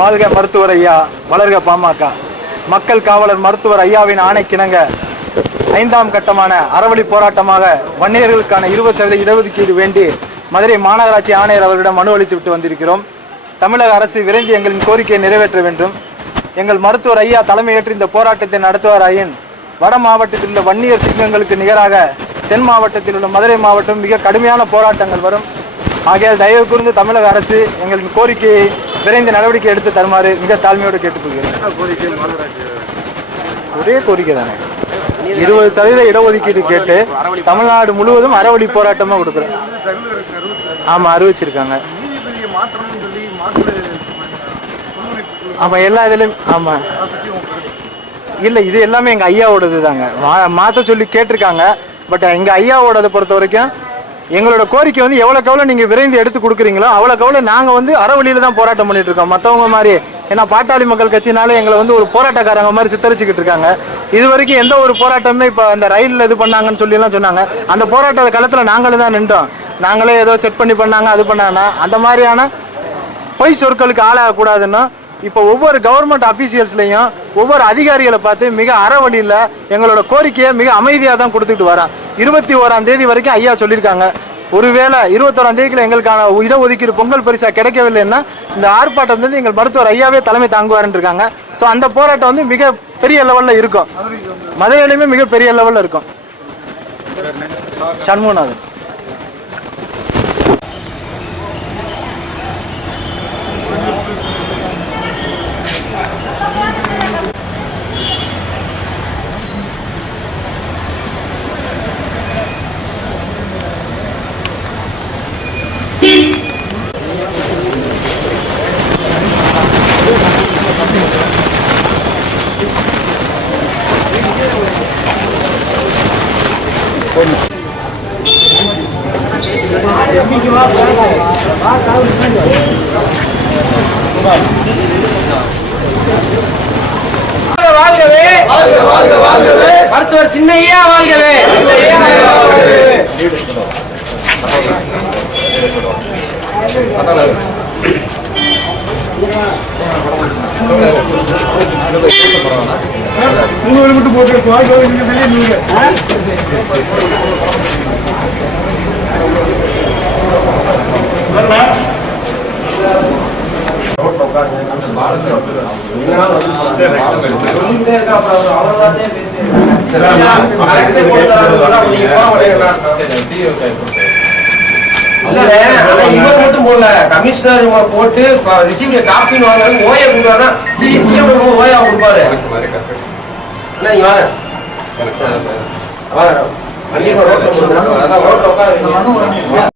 வாழ்க மருத்துவர் ஐயா, வளர்க பாமக. மக்கள் காவலர் மருத்துவர் ஐயாவின் ஆணைக்கிணங்க 5ஆம் கட்டமான அறவழி போராட்டமாக வன்னியர்களுக்கான 20% இடஒதுக்கீடு வேண்டி மதுரை மாநகராட்சி ஆணையர் அவர்களிடம் மனு அளித்துவிட்டு வந்திருக்கிறோம். தமிழக அரசு விரைந்து எங்களின் கோரிக்கையை நிறைவேற்ற வேண்டும். எங்கள் மருத்துவர் ஐயா தலைமையேற்று இந்த போராட்டத்தை நடத்துவாராயின் வட மாவட்டத்தில் உள்ள வன்னியர் சிங்கங்களுக்கு நிகராக தென் மாவட்டத்தில் உள்ள மதுரை மாவட்டம் மிக கடுமையான போராட்டங்கள் வரும். ஆகையால் தயவு கூர்ந்து தமிழக அரசு எங்களின் கோரிக்கையை விரைந்து நடவடிக்கை எடுத்து தருமாறு மிக தாழ்மையோடு கேட்டுக்கொள்கிறேன். ஒரே கோரிக்கை தானே, 20% இடஒதுக்கீடு கேட்டு தமிழ்நாடு முழுவதும் அறவழி போராட்டமா கொடுக்குறேன். ஆமா, அறிவிச்சிருக்காங்க. ஆமா, எல்லா இதுலயும். ஆமா, இல்ல இது எல்லாமே எங்க ஐயாவோடது தாங்க. மாத்த சொல்லி கேட்டிருக்காங்க. பட் எங்க ஐயாவோடதை பொறுத்த வரைக்கும் எங்களோட கோரிக்கை வந்து எவ்வளோக்கு எவ்வளோ நீங்கள் விரைந்து எடுத்து கொடுக்குறீங்களோ அவ்வளோக்கு எவ்வளோ நாங்கள் வந்து அறவழியில் தான் போராட்டம் பண்ணிட்டு இருக்கோம். மற்றவங்க மாதிரி ஏன்னா பாட்டாளி மக்கள் கட்சினால எங்களை வந்து ஒரு போராட்டக்காரங்க மாதிரி சித்தரிச்சுக்கிட்டு இருக்காங்க. இது வரைக்கும் எந்த ஒரு போராட்டமே இப்போ அந்த ரயிலில் இது பண்ணாங்கன்னு சொல்லிலாம் சொன்னாங்க. அந்த போராட்ட களத்தில் நாங்களே தான் நின்றோம். நாங்களே ஏதோ செட் பண்ணி பண்ணாங்க அது பண்ணாங்கன்னா அந்த மாதிரியான பொய் சொற்களுக்கு ஆளாகக்கூடாதுன்னு இப்போ ஒவ்வொரு கவர்மெண்ட் அஃபீஷியல்ஸ்லையும் ஒவ்வொரு அதிகாரிகளை பார்த்து மிக அறவழியில் எங்களோட கோரிக்கையை மிக அமைதியாக தான் கொடுத்துட்டு வரோம். 21ஆம் தேதி வரைக்கும் ஐயா சொல்லியிருக்காங்க. ஒருவேளை 21ஆம் தேதிக்குள்ள எங்களுக்கான இடஒதுக்கீடு பொங்கல் பரிசா கிடைக்கவில்லைன்னா இந்த ஆர்ப்பாட்டம் வந்து எங்கள் மருத்துவர் ஐயாவே தலைமை தாங்குவாருன்னு இருக்காங்க. ஸோ அந்த போராட்டம் வந்து மிக பெரிய லெவலில் இருக்கும். மதுரையிலையுமே மிக பெரிய லெவலில் இருக்கும். சண்முகநாதன். வாழ்கவே மருத்துவர் சின்னையா வாழ்கவே. மட்டும் போடல, கமிஷனர் போட்டு ரிசீவ்ல காப்பி வாங்க ஓயா கொடுத்தாருன்னா ஓயா கொடுப்பாரு. நீ வாங்க வாங்க ரோட்ல உட்காரு.